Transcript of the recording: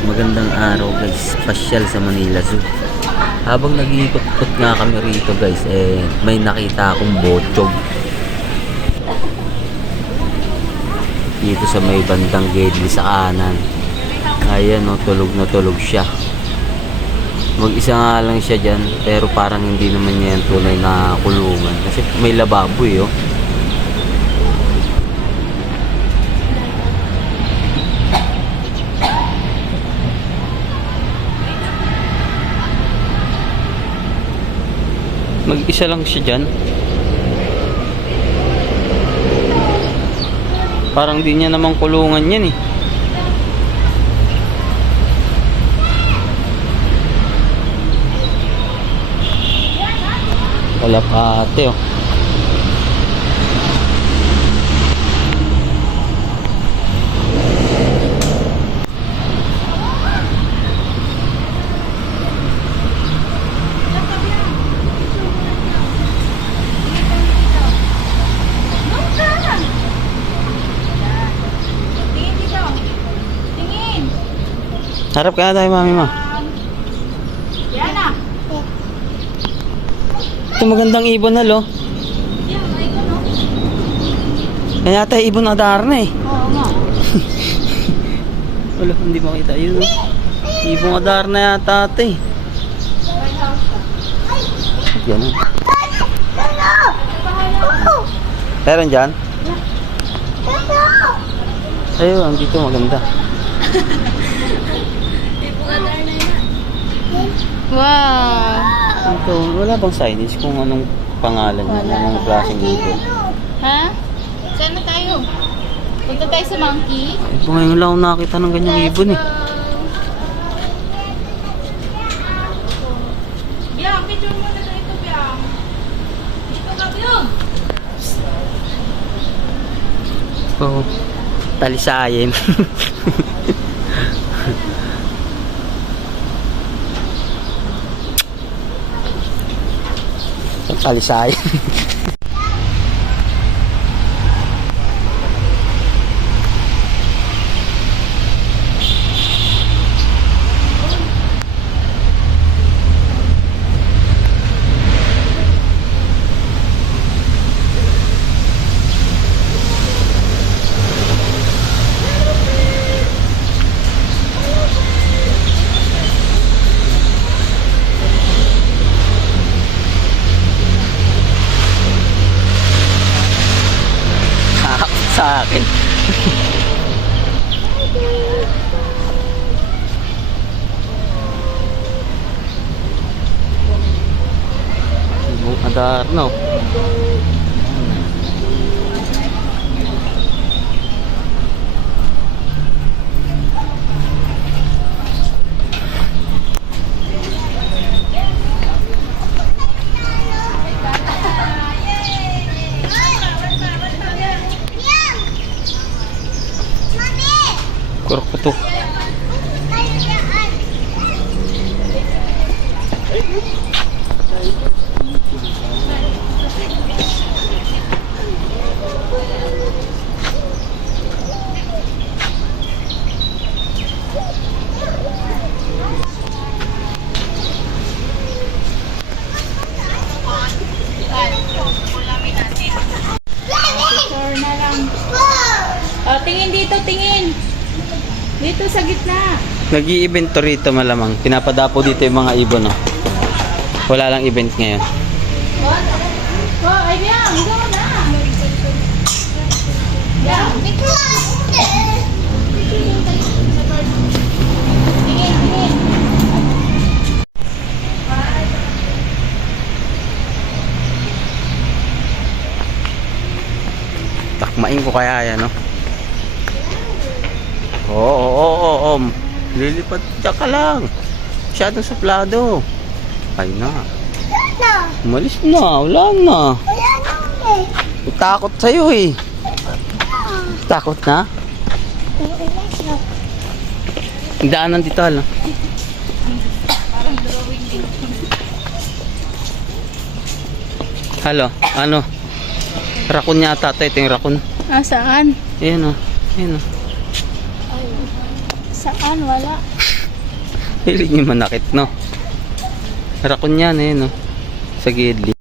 Magandang araw guys, pasyal sa Manila Zoo. Habang nag-iikot-ikot nga kami rito guys, may nakita akong bochog dito sa may bandang gilid sa kanan. Ayan o, tulog na tulog siya. Mag-isa nga lang siya dyan, pero parang hindi naman niya yung tunay na kulungan kasi may lababo eh oh. Mag-isa lang siya dyan. Parang di niya namang kulungan yan eh. Wala pa ate oh. Harap ka na tayo, mami mo. Yan na. Ito magandang ibon na lo. Yan, ay gano. Kaya tayo ibon adar na eh. Oo nga. Wala, hindi makita yun. Ibon adar na yata ate. Ganun. Meron dyan? Ayun, dito maganda. Wow. Ito, wala bang signage kung anong pangalan niya, anong klaseng ibon? Ha? Saan na tayo? Punta tayo sa monkey? Ito ngayon lang ako nakakita ng ganyang ibon eh. Biang, picture mo na ito, Biang. Dito ka, Biang. Oo. Talisayin. Talisayin. Sa akin. Ibong adar no. Kurok pa to. Picture na lang. Oh, tingin dito, tingin. Dito sa gitna. Nag-i-event to rito malamang. Pinapadapo dito yung mga ibon no. Wala lang event ngayon. Oh, ay Biang, go na. Biang, tingin, tingin. Takmain ko kaya yan no. Oo. Lilipat siya ka lang. Masyadong suplado. Ay na. Umalis na. Wala na. Takot sa'yo eh. Takot na? Daanan dito ala. Halo, ano? Rakun yata ito yung rakun. Ah, saan? Ayan o. Ayan o. Saan? Wala. Hilig niyo manakit, no? Rakon yan, eh, no? Sa gilid.